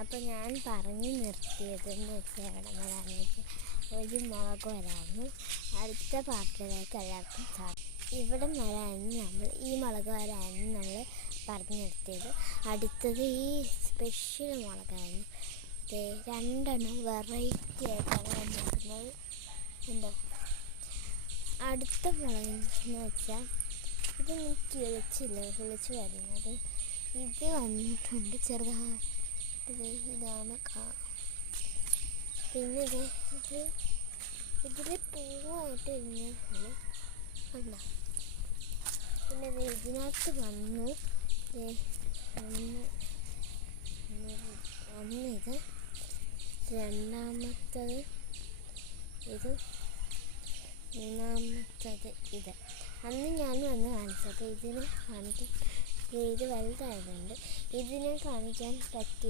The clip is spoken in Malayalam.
അപ്പോൾ ഞാൻ പറഞ്ഞു നിർത്തിയതെന്ന് വെച്ചാൽ എവിടെ വരാമെന്ന് വെച്ചാൽ ഒരു മുളക് വരാമെന്ന് അടുത്ത പാർട്ടിലേക്ക് എല്ലാവർക്കും ഇവിടെ വരാമെന്ന് ഈ മുളക് വരാമെന്ന് നമ്മൾ പറഞ്ഞു നിർത്തിയത്. അടുത്തത് ഈ സ്പെഷ്യൽ മുളകാണ്. രണ്ടെണ്ണം വെറൈറ്റി ആയിട്ടാണ് വന്നിരിക്കുന്നത്. ഉണ്ടോ? അടുത്ത മുളകെന്ന് വെച്ചാൽ ഇത് കിളിച്ച് വരുന്നത്. ഇത് വന്നിട്ടുണ്ട് ചെറുതായിട്ട്. ഇതാണ് പിന്നെ ഇതിൽ പൂവായിട്ട് ഇരുന്നാണ് കണ്ടോ. പിന്നെ ഇതിനകത്ത് വന്നു ഒന്നിത്, രണ്ടാമത്തത് ഇത്, മൂന്നാമത്തത് ഇത്. അന്ന് ഞാൻ വന്ന് കാണിച്ചപ്പോൾ ഇതിനെ കാണിക്കാൻ ഇത് വലുതായതുകൊണ്ട് ഇതിനെ കാണിക്കാൻ പറ്റി.